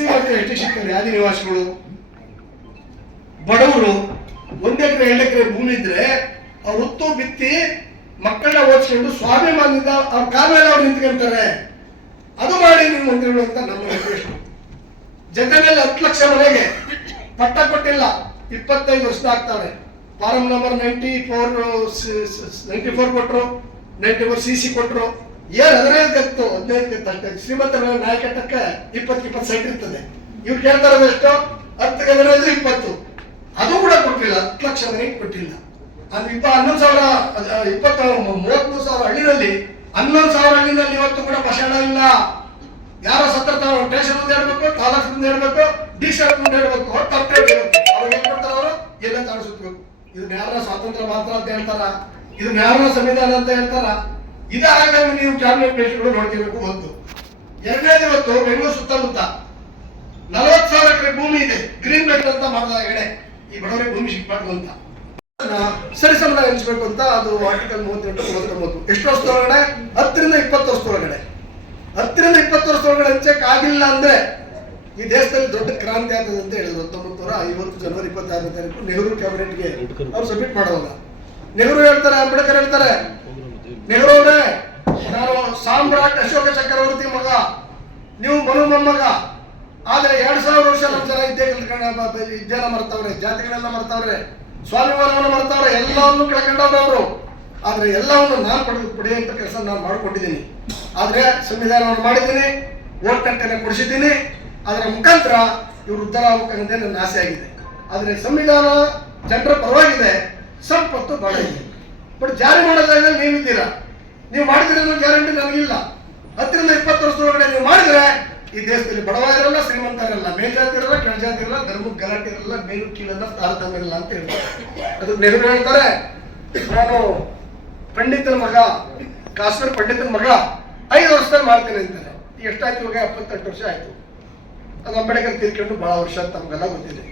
SC ಮತ್ತು ST ಸಿಗ್ತಾರೆ. ಆದಿ ನಿವಾಸಿಗಳು, ಬಡವರು 1 ಎಕರೆ 2 ಎಕರೆ ಭೂಮಿ ಇದ್ರೆ ಅವ್ರು ಹುತ್ತು ಬಿತ್ತಿ ಮಕ್ಕಳನ್ನ ಓದಿಸ್ಕೊಂಡು ಸ್ವಾಭಿಮಾನದಿಂದ ಅವ್ರ ಕಾಲ ಮೇಲೆ ಅವ್ರು ನಿಂತ್ಕೊಂತಾರೆ. ಅದು ಮಾಡಿ ನೀವು ಮಂತ್ರಿಗಳು ಅಂತ ನಮ್ಮ ರಿಕ್ವೆಸ್ಟ್. ಜೊತೆಯಲ್ಲಿ 10 ಲಕ್ಷ ಮನೆಗೆ ಪಟ್ಟ ಕೊಟ್ಟಿಲ್ಲ, 25 ವರ್ಷದ ಆಗ್ತಾರೆ. ಫಾರಂ ನಂಬರ್ 94 ಕೊಟ್ಟರು, 94 CC ಕೊಟ್ಟರು. ಏನು 15 ಗತ್ತು 15 ಗತ್ತು ಅಷ್ಟೇ. ಶ್ರೀಮಂತರ ನಾಯಕಟ್ಟಕ್ಕೆ 20 ಸೈಟ್ ಇರ್ತದೆ. ಇವ್ರು ಕೇಳ್ತಾ ಇರೋದು ಎಷ್ಟು? 10 15 20. ಅದು ಕೂಡ ಕೊಟ್ಟಿಲ್ಲ, 10 ಲಕ್ಷ ಮನೆಗೆ ಕೊಟ್ಟಿಲ್ಲ. ಅದು 11,000 33,000 ಹಳ್ಳಿನಲ್ಲಿ 11,000 ಹಳ್ಳಿನಲ್ಲಿ ಇವತ್ತು ಕೂಡ ಬಸಣ ಇಲ್ಲ. ಯಾರೋ ಸತ್ತಿರ್ತಾವ, ಸ್ಟೇಷನ್ ಮುಂದೆ ಹೇಳ್ಬೇಕು, ತಾಲೂಕು ಮುಂದೆ ಹೇಳ್ಬೇಕು, DC ಮುಂದೆ ಹೇಳ್ಬೇಕು, ತಪ್ಪೇ ಹೇಳ್ಬೇಕು. ಅವ್ರು ಏನ್ ಕೊಡ್ತಾರ? ಅವರು ಎಲ್ಲ ತಾಡಿಸ್ಬೇಕು. ಇದನ್ನ ಯಾರ ಸ್ವಾತಂತ್ರ್ಯ ಮಾತ್ರ ಅಂತ ಹೇಳ್ತಾರ? ಇದನ್ನ ಯಾರ ಸಂವಿಧಾನ ಅಂತ ಹೇಳ್ತಾರ? ಇದಾಗಂಗ ನೀವು ಕ್ಯಾಬಿನೆಟ್ ಮಿನಿಸ್ಟರ್ಗಳು ನೋಡ್ಕೋಬೇಕು. ಒಂದು ಎರಡನೇದು, ಇವತ್ತು ಬೆಂಗಳೂರು ಸುತ್ತಮುತ್ತ 40,000 ಎಕರೆ ಭೂಮಿ ಇದೆ, ಗ್ರೀನ್ ಬೆಲ್ಟ್ ಅಂತ ಮಾಡಿದ ಎಡೆ. ಈ ಬಡವರಿಗೆ ಭೂಮಿ ಸಿಗ್ಬಾರ್ದು ಅಂತ ಸರಿಸಮನ ಎನಿಸ್ಬೇಕು ಅಂತ ಅದು ಆರ್ಟಿಕಲ್ 38 39. ಎಷ್ಟು ವರ್ಷದೊಳಗಡೆ? 10 ರಿಂದ 20 ವರ್ಷದೊಳಗಡೆ. 10 ರಿಂದ 20 ವರ್ಷದೊಳಗಡೆ ಹಂಚಕ್ ಆಗಿಲ್ಲ ಅಂದ್ರೆ ಈ ದೇಶದಲ್ಲಿ ದೊಡ್ಡ ಕ್ರಾಂತಿ ಆಗ್ತದೆ ಅಂತ ಹೇಳಿದ್ರು. 1950 ಜನವರಿ 26ನೇ ತಾರೀಕು ನೆಹರು ಕ್ಯಾಬಿನೆಟ್ಗೆ ಅವ್ರು ಸಬ್ಮಿಟ್ ಮಾಡುವಾಗ ನೆಹರು ಹೇಳ್ತಾರೆ, ಅಂಬೇಡ್ಕರ್ ಹೇಳ್ತಾರೆ, ನೆಹರು ಅವರೇ, ನಾನು ಸಾಮ್ರಾಟ್ ಅಶೋಕ ಚಕ್ರವರ್ತಿ ಮಗ, ನೀವು ಮನು ಮೊಮ್ಮಗ. ಆದ್ರೆ 2000 ವರ್ಷ ನಮ್ಮ ಜನ ಇದ್ದೇನ ಮರ್ತವ್ರೆ, ಜಾತಿಗಳೆಲ್ಲ ಮರ್ತವ್ರೆ, ಸ್ವಾಭಿಮಾನವನ್ನು ಮರ್ತವ್ರೆ, ಎಲ್ಲವನ್ನು ಕಳ್ಕೊಂಡವ್ರೆ ಅವರು. ಆದ್ರೆ ಎಲ್ಲವನ್ನು ನಾನು ಪಡೆಯುವಂತ ಕೆಲಸ ನಾನು ಮಾಡಿಕೊಂಡಿದ್ದೀನಿ. ಆದ್ರೆ ಸಂವಿಧಾನವನ್ನು ಮಾಡಿದ್ದೀನಿ, ವೋಟ್ ಕಟ್ಟೆನ ಕೊಡಿಸಿದ್ದೀನಿ. ಅದರ ಮುಖಾಂತರ ಇವರು ಉದ್ಧಾರ ಆಗಬೇಕನ್ನೋದೇ ನನ್ನ ಆಸೆ ಆಗಿದೆ. ಆದ್ರೆ ಸಂವಿಧಾನ ಜನರ ಪರವಾಗಿದೆ, ಸಂಪತ್ತು ಬಹಳ ಇದೆ. ಬಟ್ ಜಾರಿ ಮಾಡೋದ್ರಲ್ಲಿ ನೀವಿದ್ದೀರಾ, ನೀವು ಮಾಡಿದಿರೋ ಗ್ಯಾರಂಟಿ ನನಗಿಲ್ಲ. 10 ರಿಂದ 20 ವರ್ಷದೊಳಗಡೆ ನೀವು ಮಾಡಿದ್ರೆ ಈ ದೇಶದಲ್ಲಿ ಬಡವ ಇರಲ್ಲ, ಶ್ರೀಮಂತ ಇರಲ್ಲ, ಮೇಲ್ಜಾತಿ ಇರಲ್ಲ, ಕೆಳಜಾತಿ ಇರಲ್ಲ, ಧರ್ಮದ ಗಲಾಟೆ ಇರಲ್ಲ, ಮೇಲು ಕೀಳನ್ನ ತಾರತಮ್ಯ ಇರಲ್ಲ ಅಂತ ಹೇಳ್ತಾರೆ. ಅದು ನೆಹರು ಹೇಳ್ತಾರೆ, ನಾನು ಪಂಡಿತನ ಮಗ, ಕಾಶ್ಮೀರ ಪಂಡಿತನ ಮಗ, 5 ವರ್ಷದಲ್ಲಿ ಮಾಡ್ತೇನೆ ಅಂತಾರೆ. ಎಷ್ಟಾಯ್ತು ಇವಾಗ? 78 ವರ್ಷ ಆಯ್ತು. ಅದು ಅಂಬೇಡ್ಕರ್ ತೀರ್ಕೊಂಡು ಬಹಳ ವರ್ಷ ಅಂತ ನಮ್ಗೆಲ್ಲ ಗೊತ್ತಿದೆ.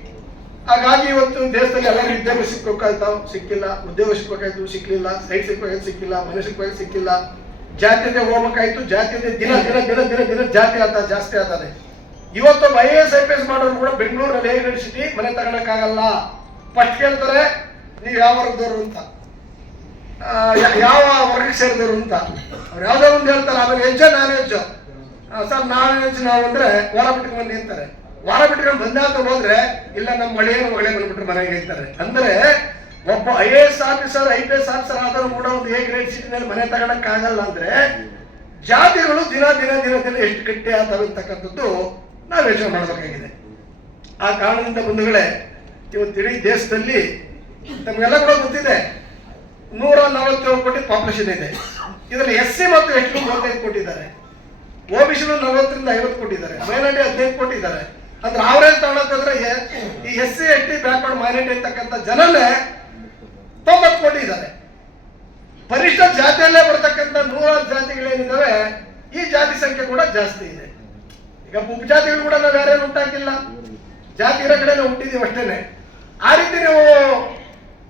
ಹಾಗಾಗಿ ಇವತ್ತು ದೇಶದಲ್ಲಿ ಎಲ್ಲರಿಗೂ ಉದ್ಯೋಗ ಸಿಕ್ಬೇಕಾಯ್ತಾವ್, ಸಿಕ್ಕಿಲ್ಲ. ಉದ್ಯೋಗ ಸಿಕ್ಬೇಕಾಯ್ತು, ಸಿಕ್ಲಿಲ್ಲ. ಸೈಟ್ ಸಿಕ್ಬೇಕಾಯ್ತು, ಸಿಕ್ಕಿಲ್ಲ. ಮನೆ ಸಿಕ್ಬೇಕಾಯ್ತು, ಸಿಕ್ಕಿಲ್ಲ. ಜಾತ್ಯತೆ ಹೋಗ್ಬೇಕಾಯ್ತು, ಜಾತ್ಯತೆ ದಿನ ದಿನ ದಿನ ದಿನ ದಿನ ಜಾತಿ ಜಾಸ್ತಿ ಆಗ್ತದೆ. ಇವತ್ತು IAS IPS ಮಾಡೋರು ಕೂಡ ಬೆಂಗಳೂರಲ್ಲಿ ಯೂನಿವರ್ಸಿಟಿ ಮನೆ ತಗೊಳಕ್ಕಾಗಲ್ಲ. ಫಸ್ಟ್ ಕೇಳ್ತಾರೆ, ನೀವು ಯಾವ ವರ್ಗದವರು ಅಂತ, ಯಾವ ವರ್ಗಕ್ಕೆ ಸೇರಿದವರು ಅಂತ. ಅವ್ರು ಯಾವ್ದೋ ಒಂದು ಹೇಳ್ತಾರೆ. ಆಮೇಲೆ ವೆಜ್ಜ non veg sir, non veg ನಾವು ಅಂದ್ರೆ ವಾರ ಬಿಟ್ಕೊಂಡು ಬಂದು ಅಂತಾರೆ. ವಾರ ಬಿಟ್ಕೊಂಡು ಬಂದಾತ ಹೋದ್ರೆ ಇಲ್ಲ ನಮ್ಮ ಮಳೆಯನ್ನು ಮಳೆ ಬಂದ್ಬಿಟ್ರೆ ಮನೆಗೆ ಇರ್ತಾರೆ. ಅಂದ್ರೆ ಒಬ್ಬ IAS ಆಫೀಸರ್ IPS ಆಫೀಸರ್ ಆದರೂ ಕೂಡ ಒಂದು A ಗ್ರೇಡ್ ಸಿಟಿನಲ್ಲಿ ಮನೆ ತಗೊಳಕ್ಕಾಗಲ್ಲ. ಅಂದ್ರೆ ಜಾತಿಗಳು ದಿನ ದಿನ ದಿನ ದಿನ ಎಷ್ಟು ಗಟ್ಟಿ ಆಗ್ತವೆ ಅಂತಕ್ಕಂಥದ್ದು ನಾವು ಯೋಚನೆ ಮಾಡಬೇಕಾಗಿದೆ. ಆ ಕಾರಣದಿಂದ ಬಂಧುಗಳೇ, ಇವತ್ತು ಇಡೀ ದೇಶದಲ್ಲಿ ತಮಗೆಲ್ಲ ಕೂಡ ಗೊತ್ತಿದೆ 147 ಕೋಟಿ ಪಾಪ್ಯುಲೇಷನ್ ಇದೆ. ಇದರಲ್ಲಿ SC ಮತ್ತು ST 35 ಕೋಟಿ ಇದ್ದಾರೆ, OBC 40 ರಿಂದ 50 ಕೋಟಿ ಇದ್ದಾರೆ, ಮೈನಾರಿಟಿ 15 ಕೋಟಿ ಇದ್ದಾರೆ. ಅಂದ್ರೆ ಅವರೇಜ್ ತಗೊಳಕ್ಕಾದ್ರೆ ಈ SC ST ಬ್ಯಾಕ್ವರ್ಡ್ ಮೈನಾರಿಟಿ ಇರ್ತಕ್ಕಂಥ ಜನನೇ 90 ಕೋಟಿ ಇದ್ದಾರೆ. ಪರಿಷ್ಠ ಜಾತಿಯಲ್ಲೇ ಬರ್ತಕ್ಕಂಥ 100 ಜಾತಿಗಳೇನಿದ್ದಾವೆ, ಈ ಜಾತಿ ಸಂಖ್ಯೆ ಕೂಡ ಜಾಸ್ತಿ ಇದೆ. ಈಗ ಉಪಜಾತಿಗಳು ಕೂಡ ನಾವು ಯಾರೇನು ಹುಟ್ಟಾಕಿಲ್ಲ, ಜಾತಿ ಇರೋ ಕಡೆ ನಾವು ಹುಟ್ಟಿದೀವಿ ಅಷ್ಟೇನೆ. ಆ ರೀತಿ ನೀವು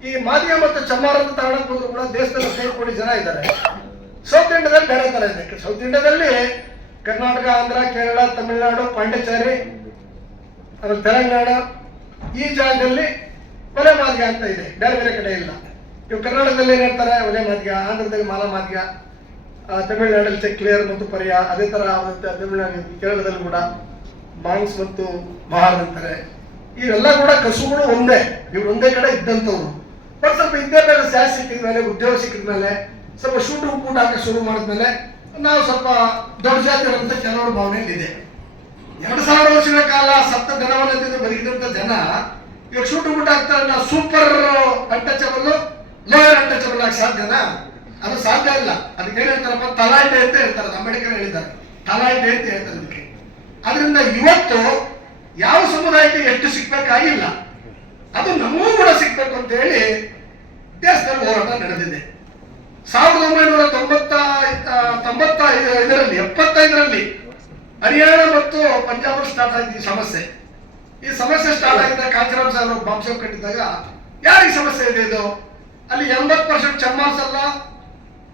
ಈ ಮಾದಿಗ ಮತ್ತು ಚಮ್ಮಾರ ಅಂತ ತಗೊಳಕ್ ಹೋದ್ರು ಕೂಡ ದೇಶದಲ್ಲಿ 15 ಕೋಟಿ ಜನ ಇದ್ದಾರೆ. ಸೌತ್ ಇಂಡಿಯಾದಲ್ಲಿ ಬೇರೆ ತರ ಇದೆ. ಸೌತ್ ಇಂಡಿಯಾದಲ್ಲಿ ಕರ್ನಾಟಕ, ಆಂಧ್ರ, ಕೇರಳ, ತಮಿಳುನಾಡು, ಪಾಂಡಿಚೇರಿ, ಆಮೇಲೆ ತೆಲಂಗಾಣ, ಈ ಜಾಗದಲ್ಲಿ ಒಲೆ ಮಾದಿಗ ಅಂತ ಇದೆ, ಬೇರೆ ಬೇರೆ ಕಡೆ ಇಲ್ಲ. ಇವು ಕರ್ನಾಟಕದಲ್ಲಿ ಏನ್ ಹೇಳ್ತಾರೆ? ಒಲೆ ಮಾದಿಗ. ಆಂಧ್ರದಲ್ಲಿ ಮಾಲ ಮಾದಿಗ, ತಮಿಳುನಾಡಲ್ಲಿ ಚೆಕ್ಲಿಯರ್ ಮತ್ತು ಪರಿಯ, ಅದೇ ತರ ತಮಿಳುನಾಡು ಕೇರಳದಲ್ಲಿ ಕೂಡ ಮಾಂಗ್ಸ್ ಮತ್ತು ಮಹಾರ್ ಅಂತಾರೆ. ಇವೆಲ್ಲ ಕೂಡ ಕಸುಗಳು ಒಂದೇ, ಇವ್ರು ಒಂದೇ ಕಡೆ ಇದ್ದಂಥವ್ರು. ಬಟ್ ಸ್ವಲ್ಪ ವಿದ್ಯಾಭ್ಯಾಸ ಜಾಸ್ತಿ ಸಿಕ್ಕಿದ ಮೇಲೆ, ಉದ್ಯೋಗ ಸಿಕ್ಕಿದ ಮೇಲೆ, ಸ್ವಲ್ಪ ಶೂಟು ಕೂಟ ಹಾಕಿ ಶುರು ಮಾಡಿದ್ಮೇಲೆ ನಾವು ಸ್ವಲ್ಪ ದೊಡ್ಡ ಜಾತಿ ಅಂತ ಕೆಲವರು ಭಾವನೆಯಲ್ಲಿ ಇದೆ. 2000 ವರ್ಷಗಳ ಕಾಲ ಸಪ್ತ ಧನವನ್ನು ತಿಂದು ಬದುಕಿದಂತ ಜನ ಇವಾಗ ಶೂಟು ಕೂಟ ಆಗ್ತಾರೆ. ನಾವು ಸೂಪರ್ ಅನ್ಟಚಬಲ್, ಲೋಯರ್ ಅನ್ಟಚಬಲ್ ಆಗಿ ಸಾಧ್ಯನಾ? ಅದು ಸಾಧ್ಯ ಇಲ್ಲ. ಅದಕ್ಕೆ ಏನ್ ಹೇಳ್ತಾರಪ್ಪ? ತಲಾಟೆ ಅಂತ ಹೇಳ್ತಾರೆ. ಅಂಬೇಡ್ಕರ್ ಹೇಳಿದ್ದಾರೆ, ತಲಾಟೆ ಅಂತ ಹೇಳ್ತಾರೆ ಅದಕ್ಕೆ. ಅದರಿಂದ ಇವತ್ತು ಯಾವ ಸಮುದಾಯಕ್ಕೆ ಎಷ್ಟು ಸಿಗ್ಬೇಕಾಗಿಲ್ಲ, ಅದು ನಮಗೂ ಕೂಡ ಸಿಗ್ಬೇಕು ಅಂತ ಹೇಳಿ ದೇಶದಲ್ಲಿ ಹೋರಾಟ ನಡೆದಿದೆ. 1975ರಲ್ಲಿ ಹರಿಯಾಣ ಮತ್ತು ಪಂಜಾಬ್ ಸ್ಟಾರ್ಟ್ ಆಗಿದೆ ಈ ಸಮಸ್ಯೆ. ಈ ಸಮಸ್ಯೆ ಸ್ಟಾರ್ಟ್ ಆಗಿದ್ದಾಗ ಕಾಂಚರಾಮ್ ಸಾಹೇಬ್ ಬಾಂಬ್ ಶಾಪ್ ಕಟ್ಟಿದಾಗ ಯಾರಿಗೆ ಸಮಸ್ಯೆ ಇದೆ? ಇದು ಅಲ್ಲಿ 80% ಚಮ್ಮಾಸ್ ಎಲ್ಲ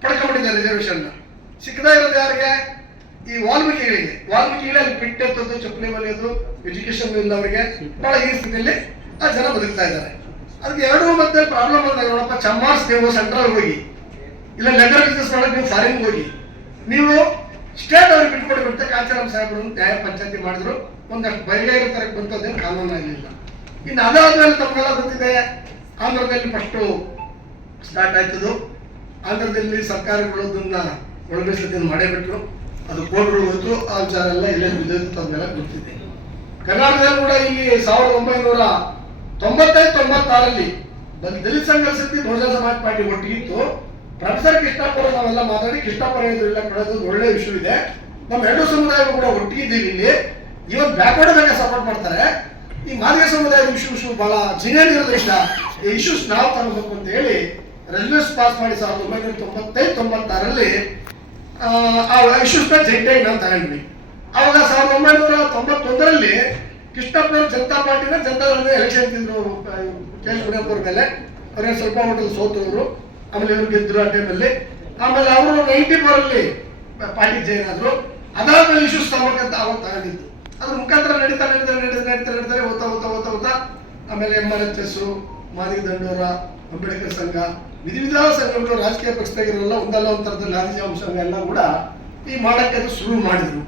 ಪಡ್ಕೊಂಡಿದ್ದಾರೆ ರಿಸರ್ವೇಶನ್. ಸಿಕ್ಕದೇ ಇರೋದು ಯಾರಿಗೆ? ಈ ವಾಲ್ಮೀಕಿಗಳೇ ಅಲ್ಲಿ ಬಿಟ್ಟೆತ್ತದ್ದು, ಚಪ್ಪಲಿ ಮನೆಯೋದು, ಎಜುಕೇಶನ್ ಇಲ್ಲ ಅವರಿಗೆ, ಬಹಳ ಈ ಸ್ಥಿತಿಯಲ್ಲಿ ಆ ಜನ ಬದುಕ್ತಾ ಇದ್ದಾರೆ. ಅದಕ್ಕೆ ಎರಡೂ ಮಧ್ಯೆ ಪ್ರಾಬ್ಲಮ್ ಅಂದಾಗ ನೋಡಪ್ಪ, ಚಮ್ಮಾರ್ಸ್ ನೀವು ಸೆಂಟ್ರಲ್ ಹೋಗಿ, ಇಲ್ಲ ಲೆದರ್ ಬಿಸ್ನೆಸ್ ಮಾಡಕ್ಕೆ ನೀವು ಫಾರಿನ್ ಹೋಗಿ, ನೀವು ಸ್ಟೇಟ್ ಅವ್ರಿಗೆ ಬಿಟ್ಕೊಡಿ ಬಿಡುತ್ತೆ. ಕಾಂಚಾರಾಮ್ ಸಾಹೇಬರು ನ್ಯಾಯ ಪಂಚಾಯತಿ ಮಾಡಿದ್ರು, ಒಂದಷ್ಟು ಬಯಲಾಗಿರೋ ತರಕ್ಕೆ ಬಂತದ್ದೇನು ಕಾನೂನು ಆಗಲಿಲ್ಲ. ಇನ್ನು ಅದಾದ್ಮೇಲೆ ತಮಗೆಲ್ಲ ಗೊತ್ತಿದೆ, ಆಂಧ್ರದಲ್ಲಿ ಫಸ್ಟು ಸ್ಟಾರ್ಟ್ ಆಯ್ತದು. ಆಂಧ್ರದಲ್ಲಿ ಸರ್ಕಾರಗಳು ಅದನ್ನ ಒಳಗಿಸಲಿದ್ದು ಮಾಡೇ ಬಿಟ್ರು, ಅದು ಕೋರ್ಟ್ಗಳು ಹೋಯ್ತು, ಆ ವಿಚಾರ ಎಲ್ಲ ಎಲ್ಲೆಲ್ಲಿ ಬಿದ್ದೋಯ್ತು ತಮ್ಮೆಲ್ಲ ಗೊತ್ತಿದೆ. ಕರ್ನಾಟಕದಲ್ಲಿ ಕೂಡ ಇಲ್ಲಿ 1995-96ರಲ್ಲಿ ದಲಿತ ಸಂಘರ್ಷ ಸಮಿತಿ ಬಹುಜನ ಸಮಾಜ ಪಾರ್ಟಿ ಒಟ್ಟಿಗಿತ್ತು. ಪ್ರೊಫೆಸರ್ ಕೃಷ್ಣಪ್ಪರು ನಾವೆಲ್ಲ ಮಾತಾಡಿ, ಕೃಷ್ಣಪ್ಪ ಇಲ್ಲ ಕಳೆದು ಒಳ್ಳೆ ವಿಷಯ ಇದೆ. ನಮ್ಮ ಎರಡು ಸಮುದಾಯಗಳು ಕೂಡ ಒಟ್ಟಿಗಿದ್ದೀವಿ ಇಲ್ಲಿ. ಇವತ್ತು ಬ್ಯಾಕ್ವರ್ಡ್ ಬಗ್ಗೆ ಸಪೋರ್ಟ್ ಮಾಡ್ತಾರೆ. ಈ ಮಾದಿಗ ಸಮುದಾಯದ ಇಶ್ಯೂಸ್ ಬಹಳ ಜಿನೇನ್ ಇರೋದ್ರಿಂದ ಈ ಇಶ್ಯೂಸ್ ನಾವು ತಗೋಬೇಕು ಅಂತ ಹೇಳಿ ರೆಸಲ್ಯೂಷನ್ ಪಾಸ್ ಮಾಡಿ 1995-96ರಲ್ಲಿ ಆ ಇಶ್ಯೂಸ್ ಜಂಟಿಯಾಗಿ ನಾವು ತಗೊಂಡ್ವಿ. ಅವಾಗ 1991ರಲ್ಲಿ ಕೃಷ್ಣಪ್ಪನವರು ಜನತಾ ಪಾರ್ಟಿನ ಜನತಾದಳದ ಎಲೆಕ್ಷನ್ ತಿಂದ್ರು ಕೇಶವನಪ್ಪರ ಮೇಲೆ. ಅವ್ರೇನು ಸ್ವಲ್ಪ ಹೋಟೆಲ್ ಸೋತವರು, ಆಮೇಲೆ ಇವರು ಗೆದ್ರು ಆ ಟೈಮಲ್ಲಿ. ಆಮೇಲೆ ಅವರು 94ರಲ್ಲಿ ಪಾರ್ಟಿ ಜಾಯಿನ್ ಆದ್ರು. ಅದಾದ್ಮೇಲೆ ಇಶ್ಯೂಸ್ ತಗೋಬೇಕಂತ ಅವಾಗ ತಗೊಂಡಿದ್ದು. ಅದ್ರ ಮುಖಾಂತರ ನಡೀತಾರೆ ಓದ್ತಾ ಆಮೇಲೆ MRHS, ಮಾದಿಗ ದಂಡೋರ, ಅಂಬೇಡ್ಕರ್ ಸಂಘ, ವಿಧ ಸಂಘಗಳು ರಾಜಕೀಯ ಪಕ್ಷದಾಗಿರಲ್ಲ, ಒಂದಲ್ಲ ಒಂದು ಥರದಲ್ಲಿ ಗಾಂಧೀಜಿ ಸಂಘ ಎಲ್ಲ ಕೂಡ ಈ ಮಾಡಕ್ಕೆ ಅದು ಶುರು ಮಾಡಿದ್ರು.